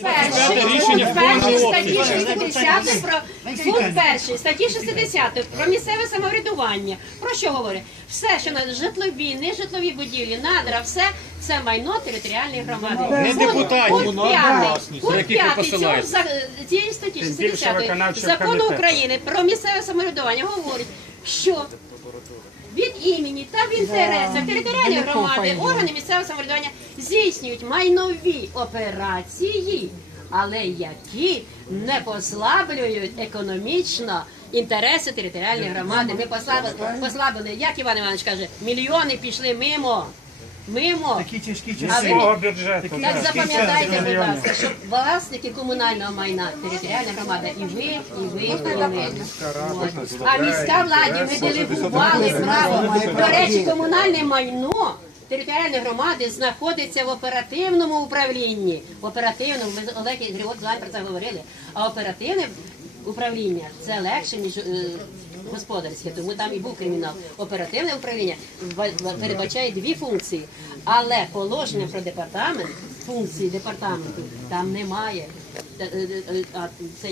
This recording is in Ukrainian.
Перший перший статті 60 про пункт перший статті 60 про місцеве самоврядування. Про що говорить? Все, що на житлові, нежитлові будівлі, надра, все це майно територіальної громади. Не депутатів, Пункт п'ятий, пункт п'ятий цього за- цієї статті 60 закону. України про місцеве самоврядування говорить, що від імені та в інтересах територіальної громади органи місцевого самоврядування здійснюють майнові операції, але які не послаблюють економічно інтереси територіальної громади. Ми послабили, послабили, як Іван Іванович каже, мільйони пішли мимо. Мимо. Такі тяжкі часи. Свого бюджету. Так запам'ятайте, будь ласка, що власники комунального майна територіальна громада і ви, і ви, і ви. От. А міська владі ми делегували право. До речі, комунальне майно територіальної громади знаходиться в оперативному управлінні. Оперативному, ви Олег і про це говорили. А оперативне управління це легше, ніж е, господарське, тому там і був кримінал. Оперативне управління передбачає дві функції, але положення про департамент, функції департаменту там немає. Е, е, Це